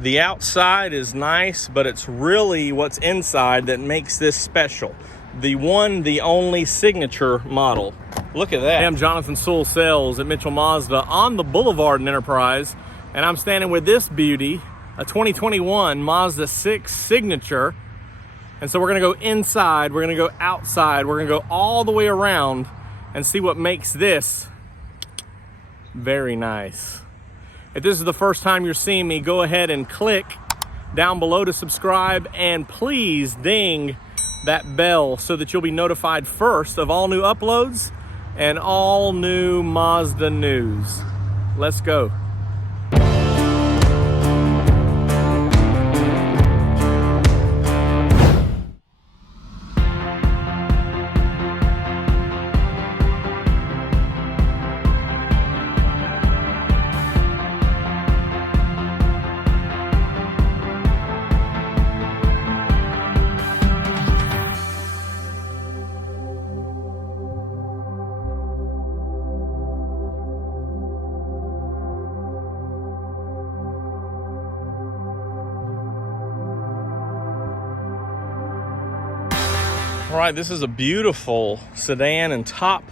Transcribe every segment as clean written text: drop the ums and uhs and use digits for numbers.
The outside is nice, but it's really what's inside that makes this special. The one, the only Signature model. Look at that. I'm Jonathan Sewell Sales at Mitchell Mazda on the Boulevard in Enterprise, and I'm standing with this beauty, a 2021 Mazda 6 Signature. And so we're gonna go inside, we're gonna go outside, we're gonna go all the way around and see what makes this very nice. If this is the first time you're seeing me, go ahead and click down below to subscribe, and please ding that bell so that you'll be notified first of all new uploads and all new Mazda news. Let's go. All right, this is a beautiful sedan and top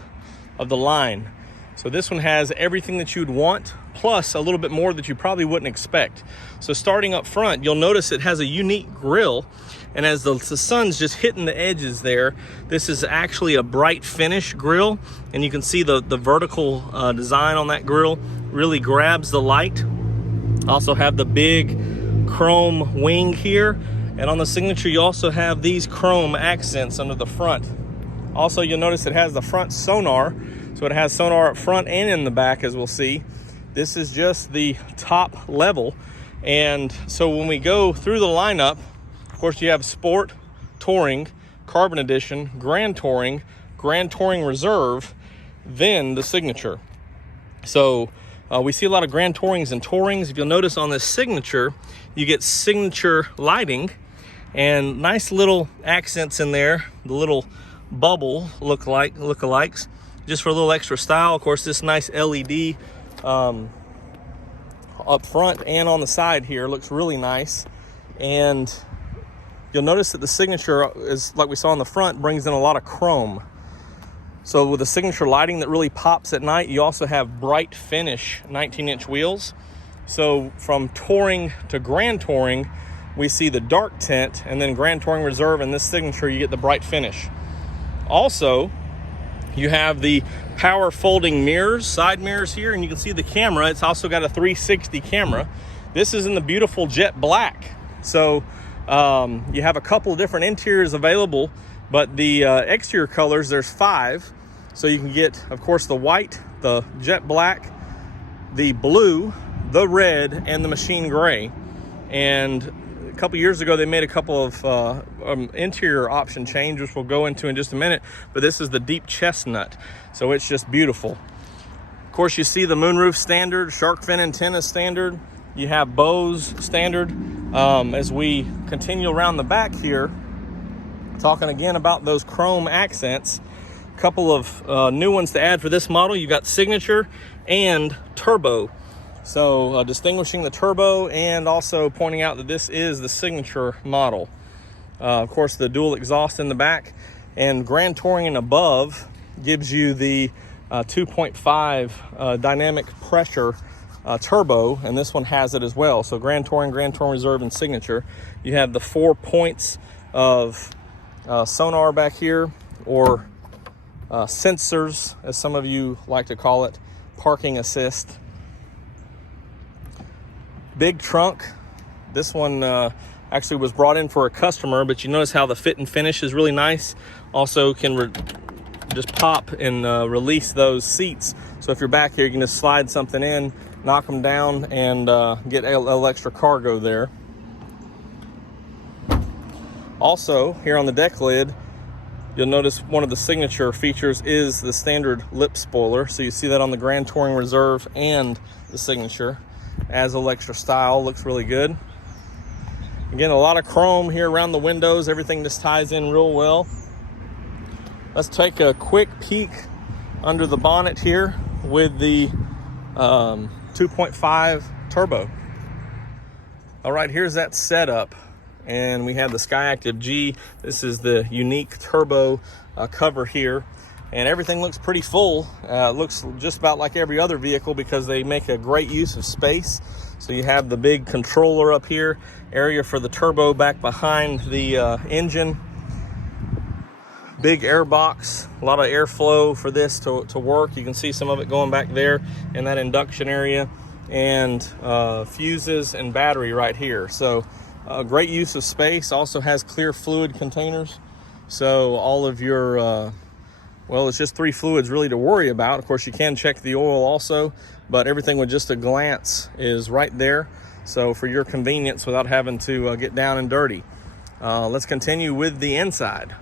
of the line. So this one has everything that you'd want, plus a little bit more that you probably wouldn't expect. So starting up front, you'll notice it has a unique grille, and as the sun's just hitting the edges there, this is actually a bright finish grille, and you can see the vertical design on that grille really grabs the light. Also have the big chrome wing here. And on the Signature, you also have these chrome accents under the front. Also, you'll notice it has the front sonar. So it has sonar up front and in the back, as we'll see. This is just the top level. And so when we go through the lineup, of course, you have Sport, Touring, Carbon Edition, Grand Touring Reserve, then the Signature. So we see a lot of Grand Tourings and Tourings. If you'll notice on this Signature, you get Signature lighting and nice little accents in there, the little bubble lookalikes, just for a little extra style. Of course, this nice LED up front and on the side here looks really nice. And you'll notice that the Signature is, like we saw on the front, brings in a lot of chrome. So with the Signature lighting that really pops at night, you also have bright finish 19-inch wheels. So from Touring to Grand Touring, we see the dark tint, and then Grand Touring Reserve and this Signature, you get the bright finish. Also, you have the power folding mirrors, side mirrors here, and you can see the camera. It's also got a 360 camera. This is in the beautiful jet black. So you have a couple of different interiors available, but the exterior colors, there's 5. So you can get, of course, the white, the jet black, the blue, the red, and the machine gray. And a couple years ago, they made a couple of interior option change, which we'll go into in just a minute, but this is the deep chestnut. So it's just beautiful. Of course, you see the moonroof standard, shark fin antenna standard. You have Bose standard. As we continue around the back here, talking again about those chrome accents, a couple of new ones to add for this model. You got Signature and Turbo. So distinguishing the Turbo and also pointing out that this is the Signature model. Of course, the dual exhaust in the back, and Grand Touring and above gives you the 2.5 dynamic pressure turbo, and this one has it as well. So Grand Touring Reserve, and Signature. You have the 4 points of sonar back here, or sensors, as some of you like to call it, parking assist. Big trunk. This one actually was brought in for a customer, but you notice how the fit and finish is really nice. Also can just pop and release those seats. So if you're back here, you can just slide something in, knock them down, and get a little extra cargo there. Also, here on the deck lid, you'll notice one of the Signature features is the standard lip spoiler. So you see that on the Grand Touring Reserve and the Signature. Adds a little extra style, looks really good. Again, a lot of chrome here around the windows. Everything just ties in real well. Let's take a quick peek under the bonnet here with the 2.5 turbo. All right, here's that setup. And we have the Skyactiv G. This is the unique turbo cover here. And everything looks pretty full. Looks just about like every other vehicle because they make a great use of space. So you have the big controller up here, area for the turbo back behind the engine. Big air box, a lot of airflow for this to work. You can see some of it going back there in that induction area. And fuses and battery right here. So great use of space. Also has clear fluid containers. So all of your, well, it's just 3 fluids really to worry about. Of course, you can check the oil also, but everything with just a glance is right there. So for your convenience without having to get down and dirty. Let's continue with the inside.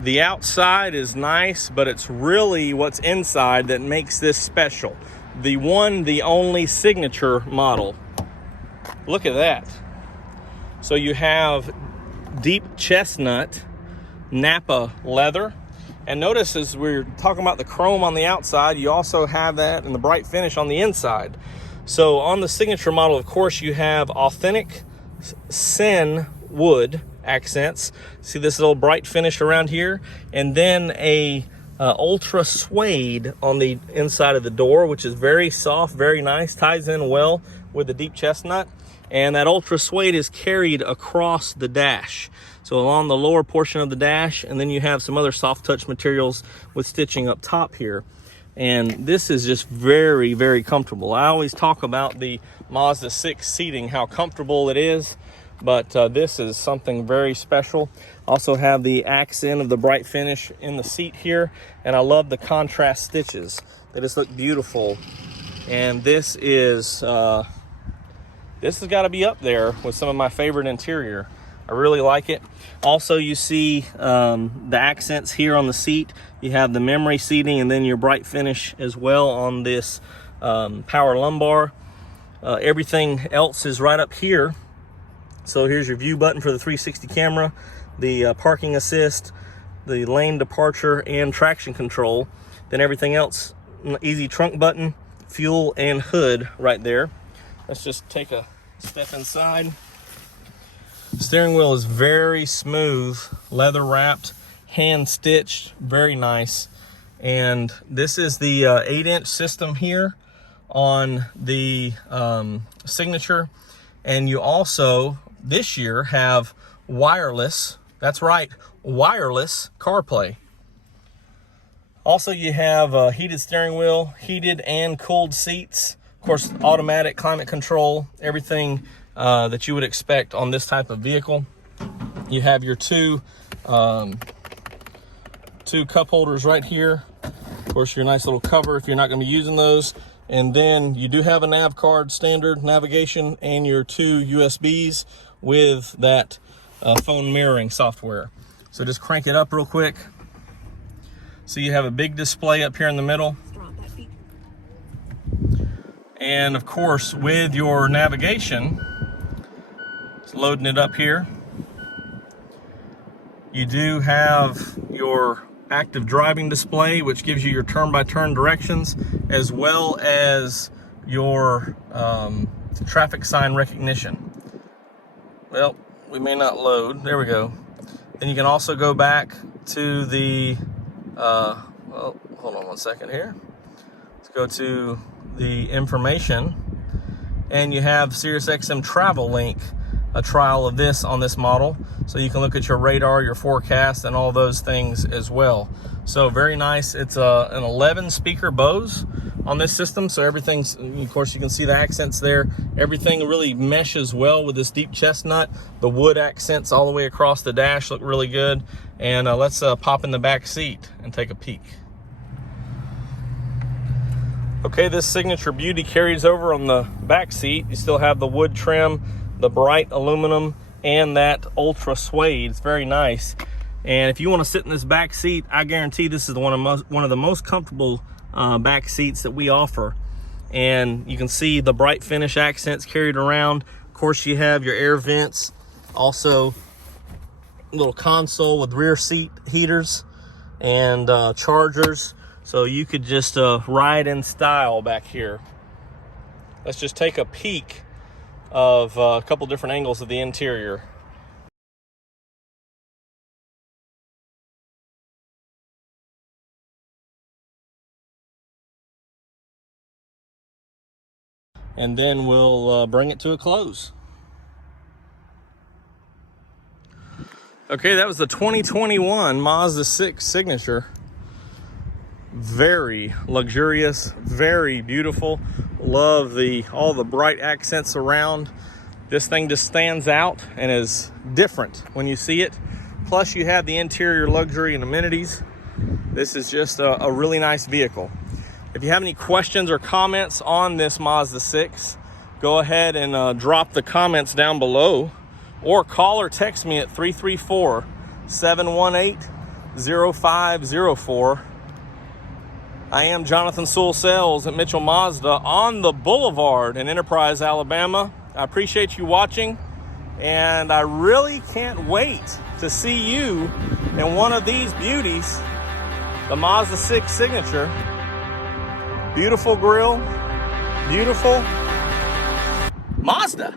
The outside is nice, but it's really what's inside that makes this special. The one, the only Signature model. Look at that. So you have deep chestnut Napa leather. And notice as we're talking about the chrome on the outside, you also have that in the bright finish on the inside. So on the Signature model, of course, you have authentic Sen wood accents. See this little bright finish around here, and then a ultra suede on the inside of the door, which is very soft, very nice, ties in well with the deep chestnut. And that ultra suede is carried across the dash, so along the lower portion of the dash, and then you have some other soft touch materials with stitching up top here. And this is just very, very comfortable. I always talk about the Mazda 6 seating, how comfortable it is, but this is something very special. Also have the accent of the bright finish in the seat here, and I love the contrast stitches. They just look beautiful. And this has got to be up there with some of my favorite interior. I really like it. Also, you see the accents here on the seat. You have the memory seating and then your bright finish as well on this power lumbar. Everything else is right up here. So here's your view button for the 360 camera, the parking assist, the lane departure, and traction control. Then everything else, easy trunk button, fuel, and hood right there. Let's just take a step inside. Steering wheel is very smooth, leather wrapped, hand stitched, very nice. And this is the 8-inch system here on the Signature. And you also, this year, have wireless, that's right, wireless CarPlay. Also, you have heated steering wheel, heated and cooled seats. Of course, automatic climate control, everything that you would expect on this type of vehicle. You have your two cup holders right here. Of course, your nice little cover if you're not going to be using those. And then you do have a nav card, standard navigation, and your 2 USBs with that phone mirroring software. So just crank it up real quick. So you have a big display up here in the middle. And of course, with your navigation, it's loading it up here. You do have your active driving display, which gives you your turn-by-turn directions, as well as your traffic sign recognition. Well, we may not load. There we go. Then you can also go back to the, well, hold on one second here. Let's go to the information, and you have SiriusXM Travel Link, a trial of this on this model, so you can look at your radar, your forecast, and all those things as well. So very nice. It's an 11 speaker Bose on this system, so everything's, of course you can see the accents there. Everything really meshes well with this deep chestnut. The wood accents all the way across the dash look really good. And let's pop in the back seat and take a peek. Okay, this Signature beauty carries over on the back seat. You still have the wood trim, the bright aluminum, and that ultra suede. It's very nice. And if you want to sit in this back seat, I guarantee this is one of the most comfortable back seats that we offer. And you can see the bright finish accents carried around. Of course, you have your air vents, also a little console with rear seat heaters and chargers. So you could just ride in style back here. Let's just take a peek of a couple different angles of the interior. And then we'll bring it to a close. Okay, that was the 2021 Mazda 6 Signature. Very luxurious, very beautiful. Love all the bright accents around. This thing just stands out and is different when you see it. Plus you have the interior luxury and amenities. This is just a really nice vehicle. If you have any questions or comments on this Mazda 6, go ahead and drop the comments down below, or call or text me at 334-718-0504. I am Jonathan Sewell Sales at Mitchell Mazda on the Boulevard in Enterprise, Alabama. I appreciate you watching, and I really can't wait to see you in one of these beauties, the Mazda 6 Signature. Beautiful grille, beautiful Mazda.